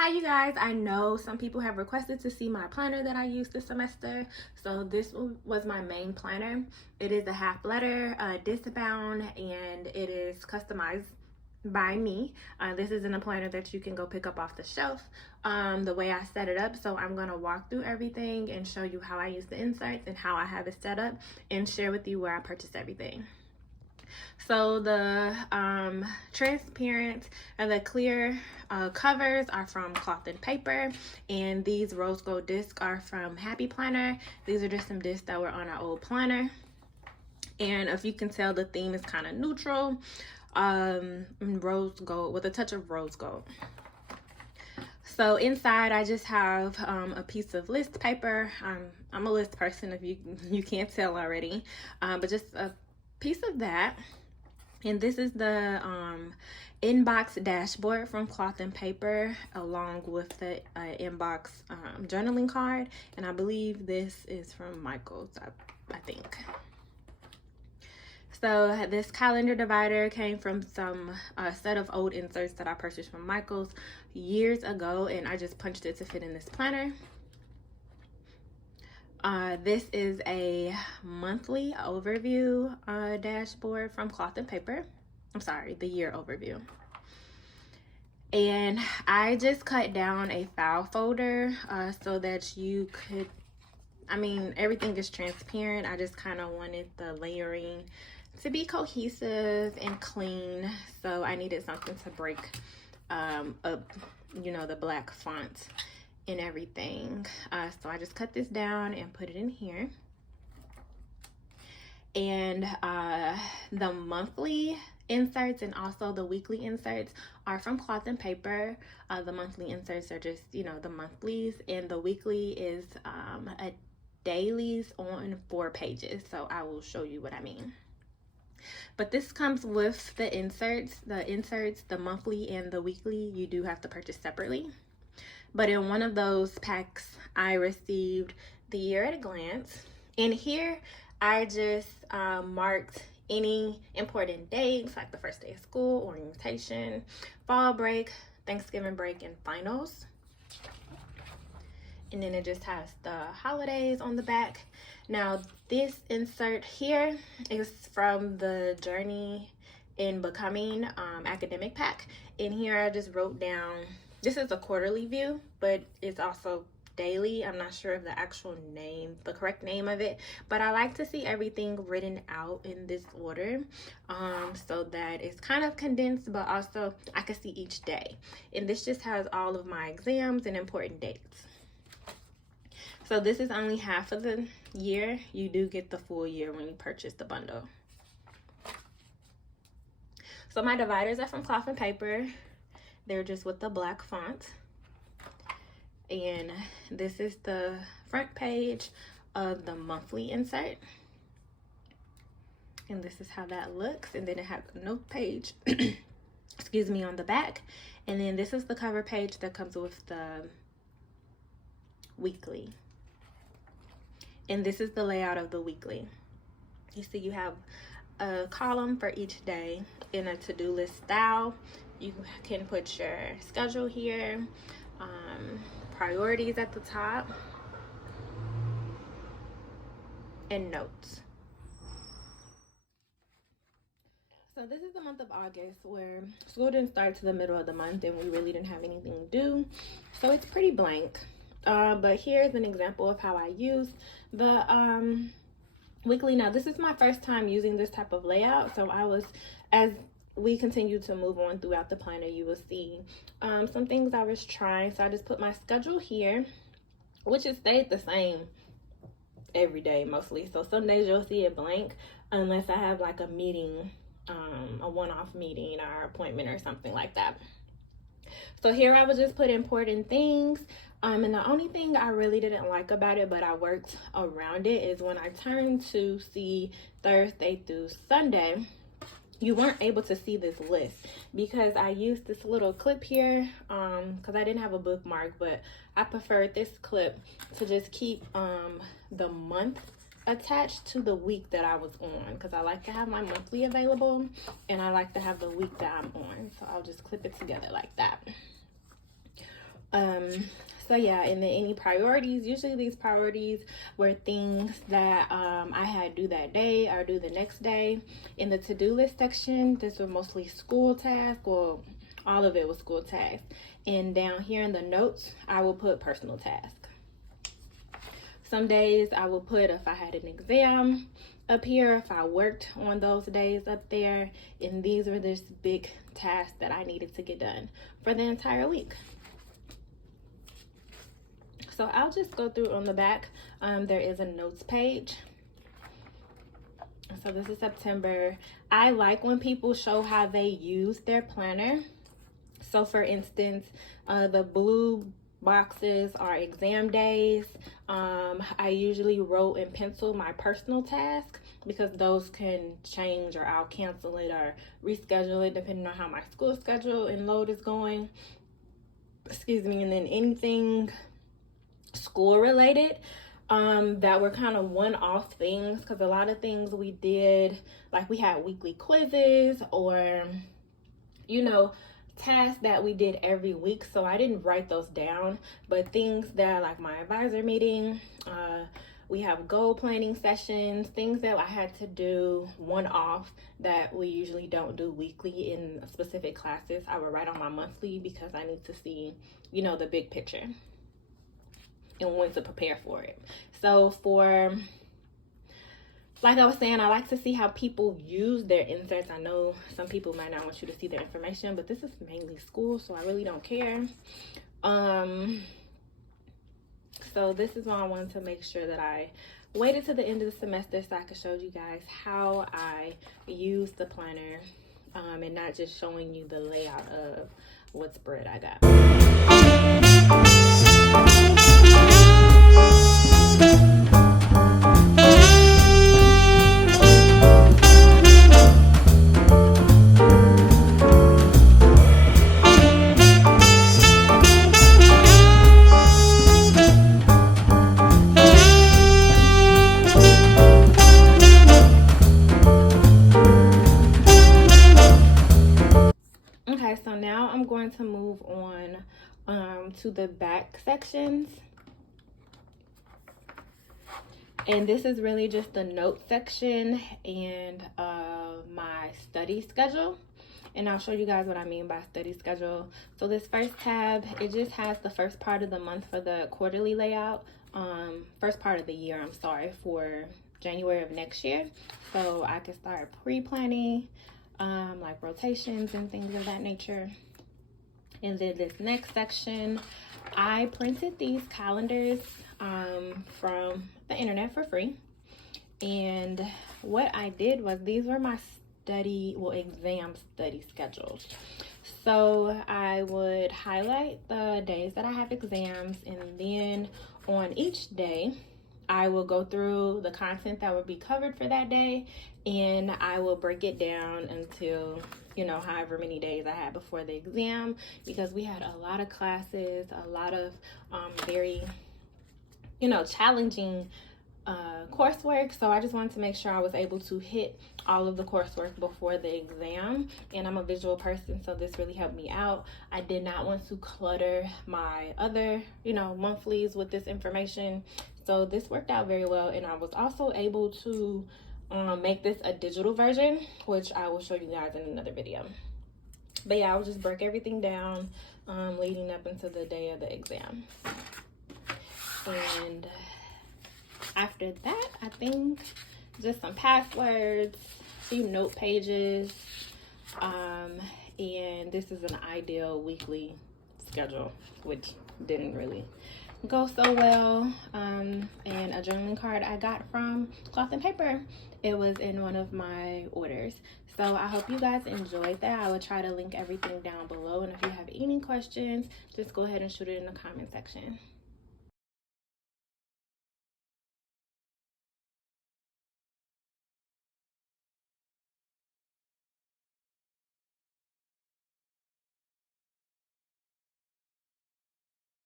Hi you guys, I know some people have requested to see my planner that I used this semester. So this was my main planner. It is a half letter, disc bound, and it is customized by me. This isn't a planner that you can go pick up off the shelf. The way I set it up, so I'm going to walk through everything and show you how I use the insights and how I have it set up and share with you where I purchased everything. So the transparent and the clear covers are from Cloth and Paper, and these rose gold discs are from Happy Planner. These are just some discs that were on our old planner, and if you can tell, the theme is kind of neutral, rose gold with a touch of rose gold. So inside I just have a piece of list paper. I'm a list person, if you can't tell already, but just a piece of that. And this is the inbox dashboard from Cloth and Paper, along with the inbox journaling card. And I believe this is from Michael's, I think. So this calendar divider came from some set of old inserts that I purchased from Michael's years ago, and I just punched it to fit in this planner. This is a monthly overview dashboard from Cloth and Paper. I'm sorry, the year overview. And I just cut down a file folder so that you could, everything is transparent. I just kind of wanted the layering to be cohesive and clean. So I needed something to break up, the black font and everything. So I just cut this down and put it in here. And the monthly inserts and also the weekly inserts are from Cloth and Paper. The monthly inserts are just, the monthlies, and the weekly is a dailies on 4 pages. So I will show you what I mean. But this comes with the inserts, the monthly and the weekly, you do have to purchase separately. But in one of those packs, I received the year at a glance. And here, I just marked any important dates, like the first day of school, orientation, fall break, Thanksgiving break, and finals. And then it just has the holidays on the back. Now, this insert here is from the Journey in Becoming academic pack. In here, I just wrote down, this is a quarterly view, but it's also daily. I'm not sure of the actual name, the correct name of it, but I like to see everything written out in this order so that it's kind of condensed, but also I can see each day. And this just has all of my exams and important dates. So this is only half of the year. You do get the full year when you purchase the bundle. So my dividers are from Cloth and Paper. They're just with the black font. And this is the front page of the monthly insert. And this is how that looks. And then it has a note page, excuse me, on the back. And then this is the cover page that comes with the weekly. And this is the layout of the weekly. You see you have a column for each day in a to-do list style. You can put your schedule here, priorities at the top, and notes. So this is the month of August, where school didn't start to the middle of the month and we really didn't have anything due. So it's pretty blank. But here's an example of how I use the weekly. Now, this is my first time using this type of layout. So as we continue to move on throughout the planner, you will see some things I was trying. So I just put my schedule here, which has stayed the same every day mostly. So some days you'll see it blank unless I have like a meeting, a one-off meeting or appointment or something like that. So here I would just put important things. And the only thing I really didn't like about it, but I worked around it, is when I turned to see Thursday through Sunday, you weren't able to see this list because I used this little clip here because I didn't have a bookmark, but I preferred this clip to just keep the month attached to the week that I was on, because I like to have my monthly available and I like to have the week that I'm on. So I'll just clip it together like that. So yeah, and then any priorities, usually these priorities were things that I had due that day or due the next day. In the to-do list section, this was mostly school tasks. Well, all of it was school tasks. And down here in the notes, I will put personal tasks. Some days I will put if I had an exam up here, if I worked on those days up there, and these were this big task that I needed to get done for the entire week. So I'll just go through on the back. There is a notes page. So this is September. I like when people show how they use their planner. So for instance, the blue boxes are exam days. I usually wrote in pencil my personal task because those can change, or I'll cancel it or reschedule it depending on how my school schedule and load is going. Excuse me. And then anything school related that were kind of one-off things, because a lot of things we did, like we had weekly quizzes or tasks that we did every week, so I didn't write those down. But things that, like my advisor meeting, we have goal planning sessions, things that I had to do one-off that we usually don't do weekly in specific classes, I would write on my monthly because I need to see the big picture and when to prepare for it. So for, like I was saying, I like to see how people use their inserts. I know some people might not want you to see their information, but this is mainly school, so I really don't care. So this is why I wanted to make sure that I waited to the end of the semester so I could show you guys how I use the planner, and not just showing you the layout of what spread I got. Okay, so now I'm going to move on to the back sections. And this is really just the note section and my study schedule. And I'll show you guys what I mean by study schedule. So this first tab, it just has the first part of the month for the quarterly layout. First part of the year, I'm sorry, for January of next year. So I can start pre-planning, like rotations and things of that nature. And then this next section, I printed these calendars from the internet for free. And what I did was, these were my exam study schedules. So I would highlight the days that I have exams, and then on each day I will go through the content that would be covered for that day, and I will break it down until however many days I had before the exam, because we had a lot of classes, a lot of very challenging coursework. So I just wanted to make sure I was able to hit all of the coursework before the exam, and I'm a visual person, so this really helped me out. I did not want to clutter my other monthlies with this information, so this worked out very well. And I was also able to make this a digital version, which I will show you guys in another video. But yeah, I will just break everything down leading up into the day of the exam. And after that, I think just some passwords, a few note pages, and this is an ideal weekly schedule, which didn't really go so well. And a journaling card I got from Cloth and Paper. It was in one of my orders. So I hope you guys enjoyed that. I will try to link everything down below, and if you have any questions, just go ahead and shoot it in the comment section.